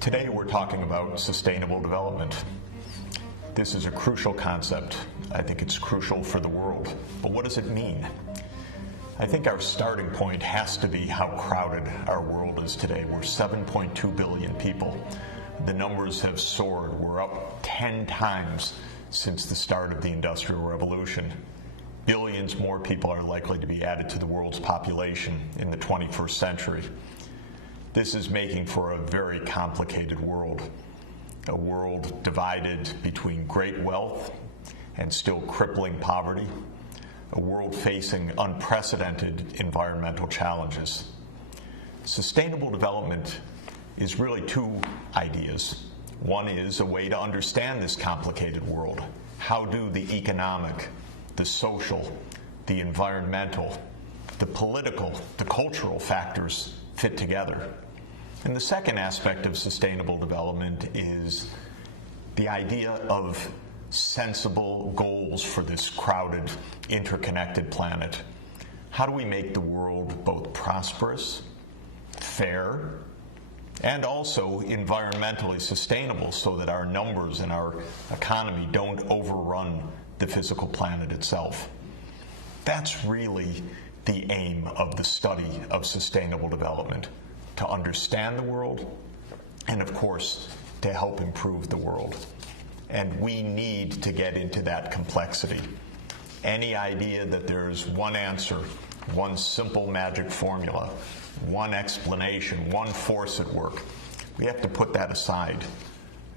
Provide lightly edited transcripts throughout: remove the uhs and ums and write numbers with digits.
Today we're talking about sustainable development. This is a crucial concept. I think it's crucial for the world. But what does it mean? I think our starting point has to be how crowded our world is today. We're 7.2 billion people. The numbers have soared. We're up 10 times since the start of the Industrial Revolution. Billions more people are likely to be added to the world's population in the 21st century. This is making for a very complicated world, a world divided between great wealth and still crippling poverty, a world facing unprecedented environmental challenges. Sustainable development is really two ideas. One is a way to understand this complicated world. How do the economic, the social, the environmental, the political, the cultural factors fit together? And the second aspect of sustainable development is the idea of sensible goals for this crowded, interconnected planet. How do we make the world both prosperous, fair, and also environmentally sustainable so that our numbers and our economy don't overrun the physical planet itself? That's really the aim of the study of sustainable development. To understand the world, and of course, to help improve the world. And we need to get into that complexity. Any idea that there's one answer, one simple magic formula, one explanation, one force at work, we have to put that aside.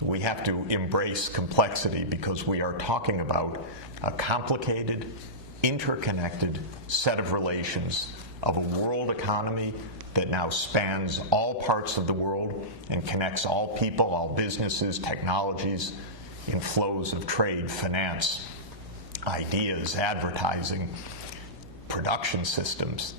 We have to embrace complexity because we are talking about a complicated, interconnected set of relations of a world economy that now spans all parts of the world and connects all people, all businesses, technologies, in flows of trade, finance, ideas, advertising, production systems,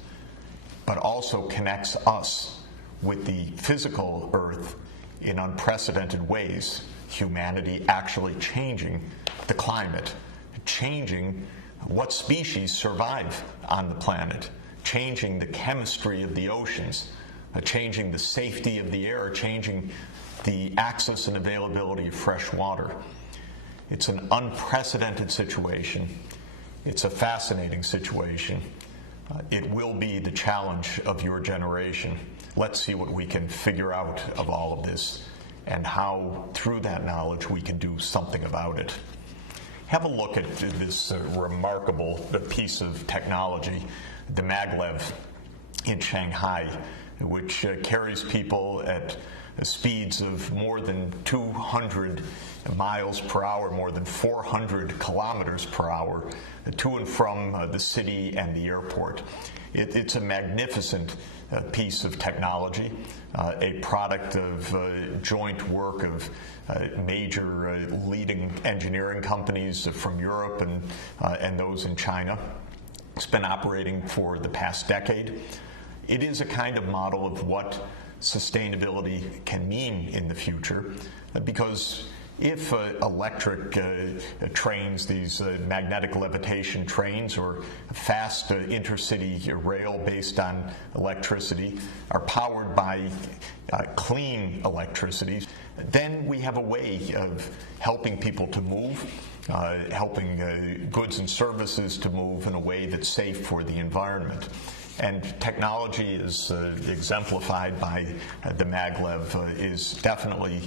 but also connects us with the physical earth in unprecedented ways. Humanity actually changing the climate, changing what species survive on the planet, changing the chemistry of the oceans, changing the safety of the air, changing the access and availability of fresh water. It's an unprecedented situation. It's a fascinating situation. It will be the challenge of your generation. Let's see what we can figure out of all of this and how, through that knowledge, we can do something about it. Have a look at this remarkable piece of technology, the maglev in Shanghai, which carries people at speeds of more than 200 miles per hour, more than 400 kilometers per hour, to and from the city and the airport. It's a magnificent piece of technology, a product of joint work of major leading engineering companies from Europe and those in China. It's been operating for the past decade. It is a kind of model of what sustainability can mean in the future, because if electric trains, these magnetic levitation trains, or fast intercity rail based on electricity, are powered by clean electricity, then we have a way of helping people to move, helping goods and services to move in a way that's safe for the environment. And technology is exemplified by the maglev is definitely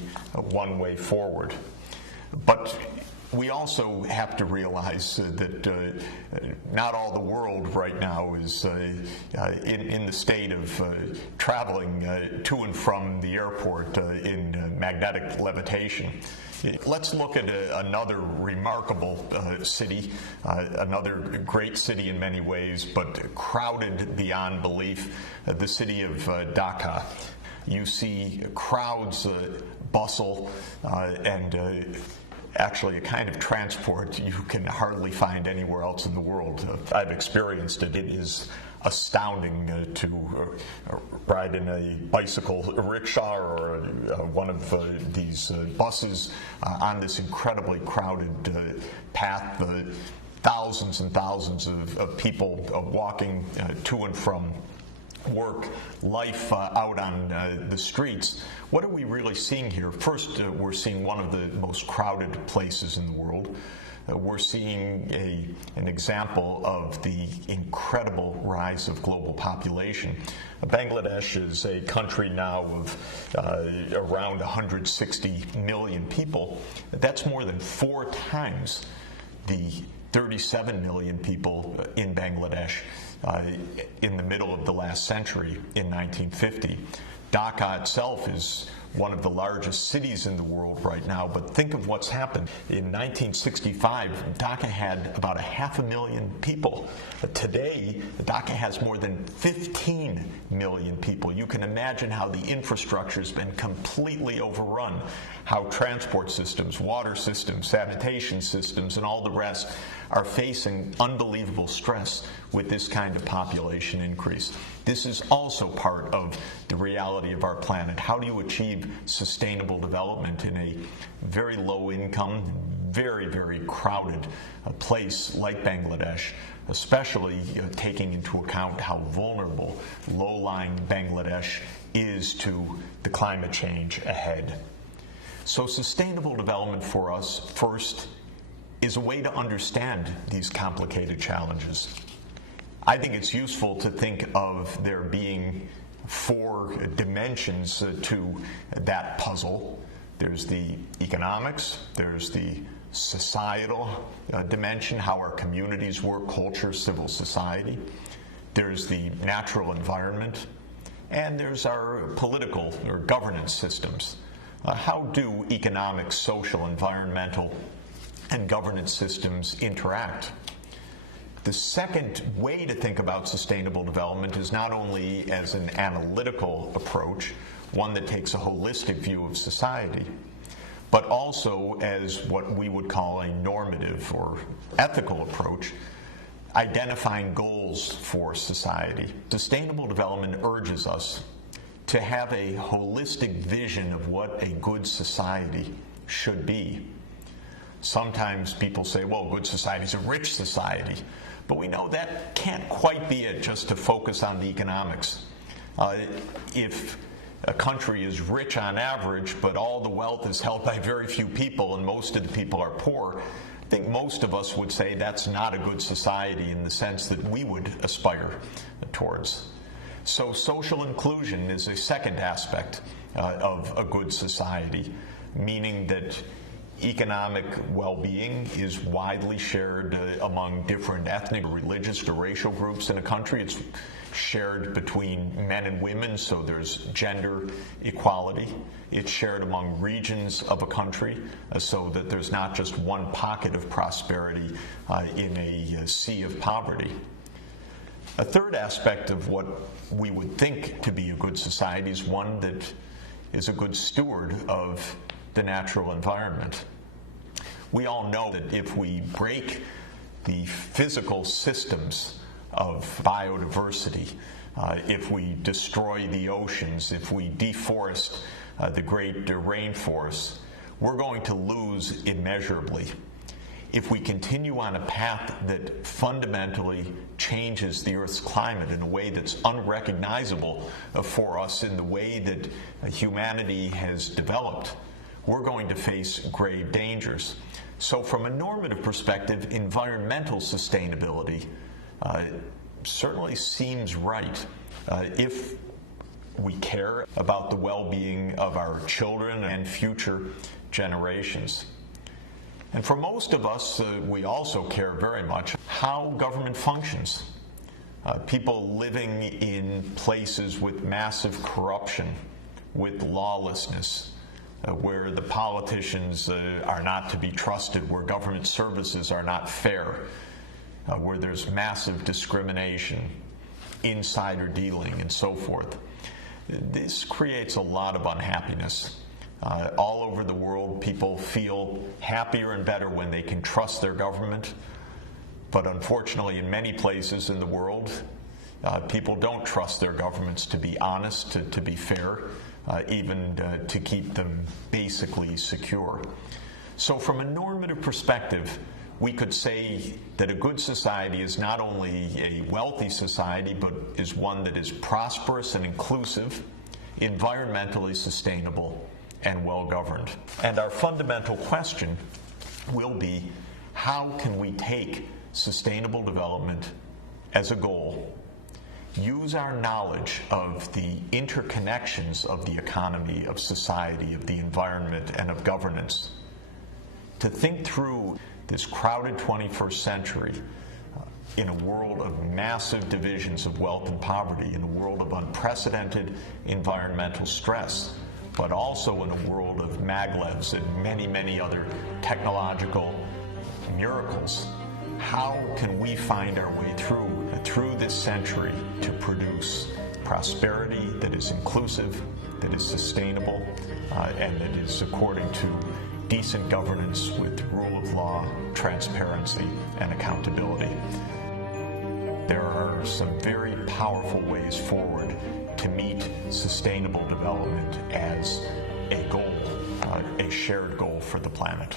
one way forward. But we also have to realize that not all the world right now is in the state of traveling to and from the airport in magnetic levitation. Let's look at another remarkable city, another great city in many ways, but crowded beyond belief, the city of Dhaka. You see crowds, bustle, and actually a kind of transport you can hardly find anywhere else in the world. I've experienced it. It is astounding to ride in a bicycle rickshaw or one of these buses on this incredibly crowded path. thousands and thousands of people walking to and from work, life out on the streets. What are we really seeing here? First, we're seeing one of the most crowded places in the world. We're seeing an example of the incredible rise of global population. Bangladesh is a country now of around 160 million people. That's more than 4 times the 37 million people in Bangladesh in the middle of the last century in 1950. Dhaka itself is one of the largest cities in the world right now, but think of what's happened. In 1965, Dhaka had about 500,000 people. Today, Dhaka has more than 15 million people. You can imagine how the infrastructure has been completely overrun, how transport systems, water systems, sanitation systems, and all the rest are facing unbelievable stress with this kind of population increase. This is also part of the reality of our planet. How do you achieve sustainable development in a very low income, very, very crowded place like Bangladesh, especially taking into account how vulnerable low-lying Bangladesh is to the climate change ahead? So sustainable development for us, first, is a way to understand these complicated challenges. I think it's useful to think of there being 4 dimensions to that puzzle. There's the economics, there's the societal dimension, how our communities work, culture, civil society. There's the natural environment, and there's our political or governance systems. How do economic, social, environmental, and governance systems interact? The second way to think about sustainable development is not only as an analytical approach, one that takes a holistic view of society, but also as what we would call a normative or ethical approach, identifying goals for society. Sustainable development urges us to have a holistic vision of what a good society should be. Sometimes people say, well, good society is a rich society. But we know that can't quite be it, just to focus on the economics. If a country is rich on average, but all the wealth is held by very few people and most of the people are poor, I think most of us would say that's not a good society in the sense that we would aspire towards. So social inclusion is a second aspect of a good society, meaning that economic well-being is widely shared among different ethnic, religious, or racial groups in a country. It's shared between men and women, so there's gender equality. It's shared among regions of a country, so that there's not just one pocket of prosperity in a sea of poverty. A third aspect of what we would think to be a good society is one that is a good steward of the natural environment. We all know that if we break the physical systems of biodiversity, if we destroy the oceans, if we deforest the great rainforests, we're going to lose immeasurably. If we continue on a path that fundamentally changes the Earth's climate in a way that's unrecognizable for us in the way that humanity has developed, we're going to face grave dangers. So from a normative perspective, environmental sustainability certainly seems right if we care about the well-being of our children and future generations. And for most of us, we also care very much how government functions. People living in places with massive corruption, with lawlessness, where the politicians are not to be trusted, where government services are not fair, where there's massive discrimination, insider dealing, and so forth. This creates a lot of unhappiness. All over the world, people feel happier and better when they can trust their government. But unfortunately, in many places in the world, people don't trust their governments to be honest, to be fair, even to keep them basically secure. So from a normative perspective, We could say that a good society is not only a wealthy society, but is one that is prosperous and inclusive, environmentally sustainable, and well-governed. And our fundamental question will be, how can we take sustainable development as a goal, use our knowledge of the interconnections of the economy, of society, of the environment, and of governance to think through this crowded 21st century in a world of massive divisions of wealth and poverty, in a world of unprecedented environmental stress, but also in a world of maglevs and many, many other technological miracles. How can we find our way through this century to produce prosperity that is inclusive, that is sustainable, and that is according to decent governance with rule of law, transparency, and accountability? There are some very powerful ways forward to meet sustainable development as a goal, a shared goal for the planet.